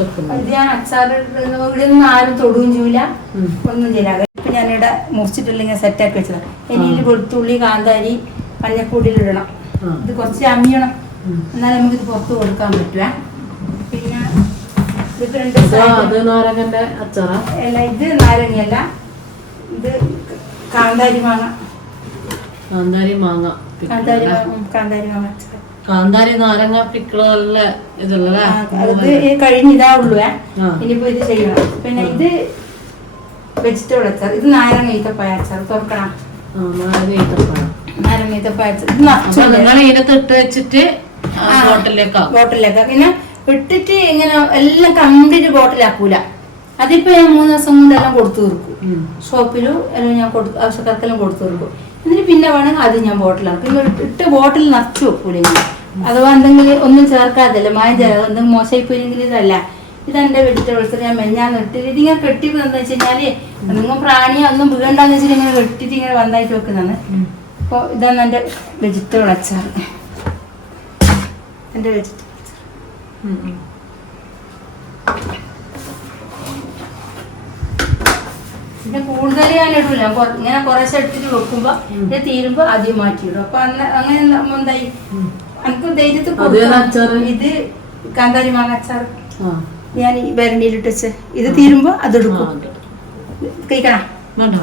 S2: ഒന്നും ആരും. ഒന്നും ചെയ്യില്ല ഇപ്പൊ ഞാനിവിടെ ഇനി വെളുത്തുള്ളി കാന്താരി
S1: ഇടണം
S2: ഇത് കുറച്ച് അമ്മിയണം. എന്നാലും നമുക്ക് ഇത് പുറത്ത് കൊടുക്കാൻ പറ്റുക പിന്നെ ഇത് രണ്ട്
S1: ഇത്
S2: അല്ല ഇത് നാരങ്ങയല്ല. ഇത് കാന്താരി മാങ്ങ.
S1: കാന്താരി മാങ്ങ
S2: കാന്താരി മാങ്ങ കാന്താരി മാങ്ങ അച്ചാർ
S1: കാന്താരി നാരങ്ങ പിക്കിൾ നല്ല ഇതല്ലേ?
S2: അത് ഈ കഴിഞ്ഞ് ഇതാ ഉള്ളൂ. ഇനിയിപ്പോ ഇത് ചെയ്യണം. പിന്നെ ഇത് വെജിറ്റബിൾ അച്ചാർ ഇത് നാരങ്ങ ഈത്തപ്പായ അച്ചാർ തുറക്കണം?
S1: നാരങ്ങ ഈത്തപ്പായ
S2: നാരങ്ങ ഈത്തപ്പായ അച്ചാർ ഇത്
S1: നിങ്ങൾ ഇതിനകത്ത് ഇട്ട് വെച്ചിട്ട് ബോട്ടിലേക്കോ?
S2: ബോട്ടിലൊക്കെ. പിന്നെ ഇട്ടിട്ട് ഇങ്ങനെ എല്ലാം കംപ്ലീറ്റ് ബോട്ടിലാക്കൂല. അതിപ്പോ ഞാൻ മൂന്ന് ദിവസം കൊണ്ട് എല്ലാം കൊടുത്തു തീർക്കും. ഷോപ്പിലും എല്ലാം ഞാൻ കൊടുത്തു ആവശ്യക്കാർക്കെല്ലാം കൊടുത്തു തീർക്കും. എന്നിട്ട് പിന്നെ വേണമെങ്കിൽ അത് ഞാൻ ബോട്ടിലാക്കും. പിന്നെ ഇട്ട് ബോട്ടിൽ നിറച്ചു വെക്കൂലേ അഥവാ എന്തെങ്കിലും ഒന്നും ചേർക്കാതല്ല മായം ചേർക്കാതെ എന്തെങ്കിലും മോശമായി പോയെങ്കിൽ ഇതല്ല. ഇതെന്റെ വെജിറ്റബിൾസ് ഞാൻ മെഞ്ഞാന്ന് ഇട്ടിട്ട് ഇതിങ്ങനെ കെട്ടി എന്താ വെച്ച് കഴിഞ്ഞാൽ നിങ്ങൾ പ്രാണിയോ ഒന്നും വീണ്ടാന്ന് വെച്ചിട്ട് ഇങ്ങനെ കെട്ടിട്ട് ഇങ്ങനെ വന്നായിട്ട് വെക്കുന്നതാണ്. അപ്പോൾ ഇതാണ് എന്റെ വെജിറ്റബിൾ അച്ചാർ എന്റെ വെജിറ്റബിൾസ്. പിന്നെ കൂടുതൽ ഞാൻ ഇടൂല. ഇങ്ങനെ കുറേശ്ശെ എടുത്തിട്ട് വെക്കുമ്പോ ഇത് തീരുമ്പോ ആദ്യം മാറ്റിയിടും അപ്പൊ അന്ന് അങ്ങനെ എന്തായി? എനിക്ക് ധൈര്യത്തിൽ ഇത് കാന്താരി മാങ്ങ അച്ചാർ ഞാൻ ഈ വരണ്ടിയിലിട്ട് വെച്ച്. ഇത് തീരുമ്പോ അതെടുക്കും കഴിക്കണം?
S1: വേണ്ടോ.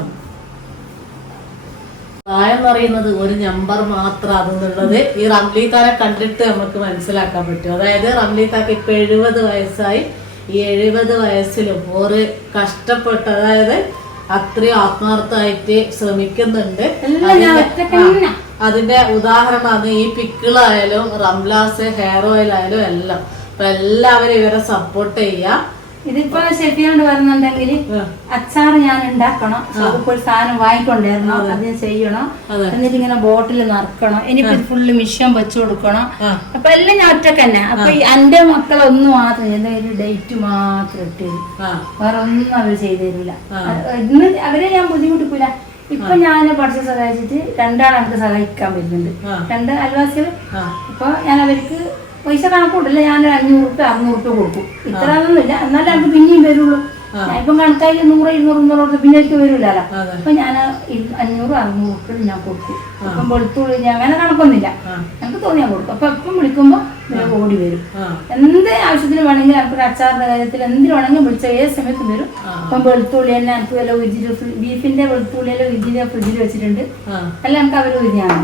S1: എന്ന് പറയുന്നത് ഒരു നമ്പർ മാത്രം അതെന്നുള്ളത് ഈ റംലീത്താനെ കണ്ടിട്ട് നമുക്ക് മനസ്സിലാക്കാൻ പറ്റും. അതായത് റംലീത്താക്ക് ഇപ്പൊ എഴുപത് വയസ്സായി. ഈ എഴുപത് വയസ്സിലും ഒരു കഷ്ടപ്പെട്ട് അതായത് അത്രയും ആത്മാർത്ഥമായിട്ട് ശ്രമിക്കുന്നുണ്ട്. അതിന്റെ ഉദാഹരണമാണ് ഈ പിക്കിളായാലും റംലാസ് ഹെയർ ഓയിൽ ആയാലും എല്ലാം. അപ്പൊ എല്ലാവരും ഇവരെ സപ്പോർട്ട് ചെയ്യാം.
S2: ഇതിപ്പോ ഷെഫിയോട് വരുന്നുണ്ടെങ്കിൽ അച്ചാർ ഞാൻ ഉണ്ടാക്കണം. ഷോപ്പിൽ സാധനം വാങ്ങിക്കൊണ്ടിരുന്നു അത്. ചെയ്യണം. എന്നിട്ട് ഇങ്ങനെ ബോട്ടിൽ നിറക്കണം. ഇനിയിപ്പോ ഫുള്ള് മിഷ്യൻ വെച്ചു കൊടുക്കണം. അപ്പൊ എല്ലാം ഞാൻ ഒറ്റയ്ക്ക് തന്നെ. അപ്പൊ എന്റെ മക്കളെ ഒന്ന് മാത്രം ചെയ്ത ഒരു ഡേറ്റ് മാത്രം ഇട്ടു വേറെ ഒന്നും അവർ ചെയ്തു തരില്ല. ഇന്ന് അവരെ ഞാൻ ബുദ്ധിമുട്ടിക്കൂല. ഇപ്പൊ ഞാൻ പഠിച്ച സഹായിച്ചിട്ട് രണ്ടാൾ എനിക്ക് സഹായിക്കാൻ
S1: പറ്റുന്നുണ്ട്.
S2: രണ്ട് അയൽവാസികൾ ഇപ്പൊ ഞാൻ അവർക്ക് പൈസ കണക്കൂട്ടില്ല. ഞാൻ അഞ്ഞൂറ് റുപ്യ അറുന്നൂറ് റുപ്യ കൊടുക്കും. ഇത്ര ഒന്നുമില്ല എന്നാലും എനിക്ക് പിന്നെയും വരുള്ളൂ. ഞാൻ ഇപ്പം കണക്കായി നൂറ് ഇരുന്നൂറ് മുന്നൂറ് പിന്നെ എനിക്ക് വരില്ലല്ലോ. അപ്പൊ ഞാൻ അഞ്ഞൂറ് അറുന്നൂറ് റുപ്യ ഞാൻ കൊടുക്കും. ഇപ്പം വെളുത്തുള്ളി ഞാൻ അങ്ങനെ കണക്കൊന്നുമില്ല. എനിക്ക് തോന്നിയാൽ കൊടുക്കും. അപ്പൊ എപ്പം വിളിക്കുമ്പോ വേഗം ഓടി വരും. എന്ത് ആവശ്യത്തിന് വേണമെങ്കിൽ നമുക്ക് അച്ചാറിന്റെ കാര്യത്തിൽ എന്തിനു വേണമെങ്കിലും വിളിച്ച ഏത് സമയത്ത് വരും. ഇപ്പം വെളുത്തുള്ളി തന്നെ എനിക്ക് വല്ല ഉജിര് ബീഫിന്റെ വെളുത്തുള്ളി എല്ലാം ഉജിര ഫ്രിഡ്ജിൽ വെച്ചിട്ടുണ്ട്. അല്ല നമുക്ക് അവർ ഉരിഞ്ഞാണ്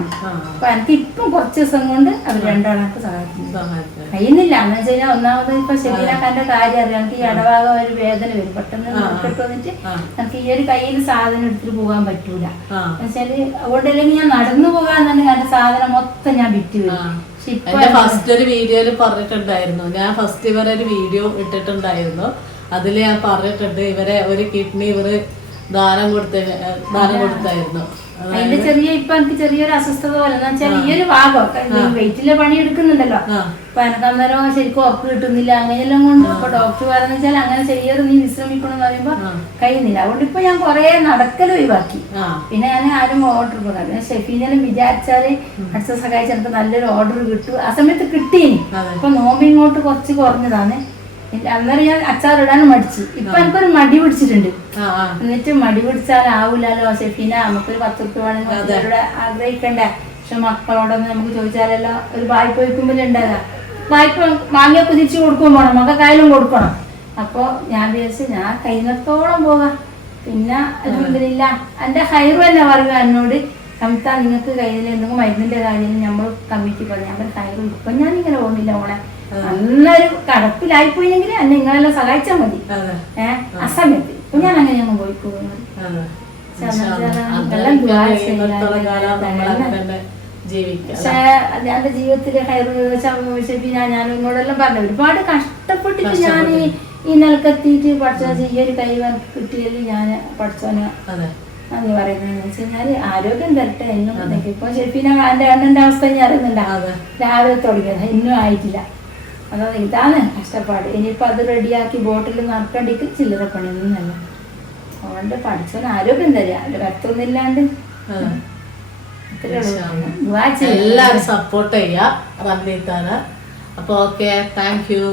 S2: അപ്പൊ എനിക്ക് ഇപ്പം കുറച്ച് ദിവസം കൊണ്ട് അവർ രണ്ടാളൊക്കെ സഹായിക്കുന്നു
S1: സഹായിക്കാം.
S2: കഴിയുന്നില്ല. എന്ന് വെച്ച് കഴിഞ്ഞാൽ ഒന്നാമത് ഇപ്പൊ ശരീരക്കാരന്റെ കാര്യം അറിയാം. എനിക്ക് ഈ ഇടഭാഗം ഒരു വേദന വരും. പെട്ടെന്ന് നോക്കിട്ട് വന്നിട്ട്. എനിക്ക് ഈ ഒരു കയ്യിൽ സാധനം എടുത്തിട്ട് പോകാൻ പറ്റൂല.
S1: എന്ന്
S2: എന്നുവെച്ചാൽ അതുകൊണ്ട് അല്ലെങ്കിൽ ഞാൻ നടന്നു പോകാന്നുണ്ടെങ്കിൽ എന്റെ സാധനം മൊത്തം ഞാൻ വിറ്റ്. വരും.
S1: എന്റെ ഫസ്റ്റ് ഒരു വീഡിയോയിൽ പറഞ്ഞിട്ടുണ്ടായിരുന്നു. ഞാൻ ഫസ്റ്റ് ഇവരെ ഒരു വീഡിയോ ഇട്ടിട്ടുണ്ടായിരുന്നു. അതിൽ ഞാൻ പറഞ്ഞിട്ടുണ്ട് ഇവരെ ഒരു കിഡ്നി ഇവർ ദാനം കൊടുത്ത ദാനം കൊടുത്തായിരുന്നു.
S2: അതിന്റെ ചെറിയ ഇപ്പൊ എനിക്ക് ചെറിയൊരു അസ്വസ്ഥത പോലെ എന്ന് വെച്ചാൽ ഈ ഒരു ഭാഗം. വെയിറ്റിലെ പണി എടുക്കുന്നുണ്ടല്ലോ. അപ്പൊ എനിക്ക് അന്നേരം ശരിക്കും ഉറപ്പ് കിട്ടുന്നില്ല അങ്ങനെയെല്ലാം കൊണ്ട് അപ്പൊ ഡോക്ടർ പറഞ്ഞു വെച്ചാൽ അങ്ങനെ ചെയ്യരുത് നീ വിശ്രമിക്കണം എന്ന് പറയുമ്പോ കഴിയുന്നില്ല. അതുകൊണ്ട് ഇപ്പൊ ഞാൻ കൊറേ നടക്കൽ ഒഴിവാക്കി. പിന്നെ ഞാൻ ആരും ഓർഡർ കൊടുക്കാം പിന്നെ ഷെഫീനെല്ലാം വിചാരിച്ചാൽ അടുത്ത സഹായിച്ച് എനിക്ക് നല്ലൊരു ഓർഡർ കിട്ടും. ആ സമയത്ത് കിട്ടീനി.
S1: അപ്പൊ
S2: ഇപ്പൊ നോമ്പ് ഇങ്ങോട്ട് കുറച്ച് കുറഞ്ഞതാണ്. അന്നേരം ഞാൻ അച്ചാർ ഇടാനും മടിച്ചു. ഇപ്പൊ എനിക്കൊരു മടി പിടിച്ചിട്ടുണ്ട്. എന്നിട്ട് മടി പിടിച്ചാൽ ആവൂലല്ലോ ഷെഫീന നമുക്കൊരു പത്ത് റുപ്യ വേണമെങ്കിൽ അവരോട് ആഗ്രഹിക്കണ്ടേ. പക്ഷെ മക്കളോടൊന്ന് നമുക്ക് ചോദിച്ചാലല്ലോ ഒരു വായ്പ വയ്ക്കുമ്പോൾ ഉണ്ടാകാം. വായ്പ വാങ്ങിയൊക്കെ തിരിച്ചു പോകണം വേണം മക്കൾക്കായാലും കൊടുക്കണം. അപ്പോൾ ഞാൻ വിചാരിച്ചു ഞാൻ കൈനത്തോളം പോകാം. പിന്നെ അലഹമില്ല എന്റെ ഹൈറു തന്നെ പറയുക എന്നോട് കമിത്ത നിങ്ങൾക്ക് കയ്യിൽ എന്തെങ്കിലും മരുന്നിന്റെ കാര്യം നമ്മൾ കമ്മിറ്റി പറഞ്ഞു ഞാൻ ഹൈറു ഇപ്പം ഞാൻ ഇങ്ങനെ പോകുന്നില്ല മോളെ. അന്നൊരു കടപ്പിലായി പോയില്ലെങ്കിൽ അന്ന് നിങ്ങളെല്ലാം സഹായിച്ചാൽ മതി. ഏഹ് ആ. സമയത്ത് ഇപ്പൊ ഞാൻ അങ്ങനെയൊന്നും പോയി പോകുന്നത്
S1: അതെ
S2: ശരണം, ശരണം.
S1: അങ്ങനെ
S2: വെള്ളം ദുആ
S1: കഴിയുന്നിടത്തോളം
S2: ചെയ്യാൻ
S1: കാലം നമ്മൾ
S2: വെള്ളം.
S1: അങ്ങനെ തന്നെ ജീവിക്കാം
S2: പക്ഷേ എന്റെ ജീവിതത്തിലെ ഹൈറുബിന ഞാൻ ഇങ്ങോട്ടെല്ലാം പറഞ്ഞു ഒരുപാട് കഷ്ടപ്പെട്ടിട്ട് ഞാൻ ഈ നിലക്കെത്തിയിട്ട് പഠിച്ചോ ഈ ഒരു കൈ കിട്ടിയത് ഞാൻ പഠിച്ചോനെ
S1: അതെ.
S2: എന്ന് പറയുന്നത് വെച്ച് ആരോഗ്യം തരട്ടെ എന്നും ഇപ്പൊ ഷെഫീന എന്റെ എണ്ണന്റെ അവസ്ഥ ഞാൻ അറിയുന്നുണ്ടാ?
S1: അതെ.
S2: രാവിലെ തുടങ്ങിയത്. ഇന്നും ആയിട്ടില്ല. അതോ ഇതാണ് കഷ്ടപ്പാട് ഇനിയിപ്പോൾ അത് റെഡിയാക്കി ബോട്ടിൽ നിറക്കേണ്ടിക്ക് ചില്ലറ പണിയൊന്നുമല്ല അതുകൊണ്ട് പഠിച്ചവൻ ആരോഗ്യം തരിക അതിൽ ചെയ്യാം.
S1: എല്ലാവരും സപ്പോർട്ട് ചെയ്യാ. അപ്പോൾ അപ്പൊ ഓക്കെ താങ്ക് യു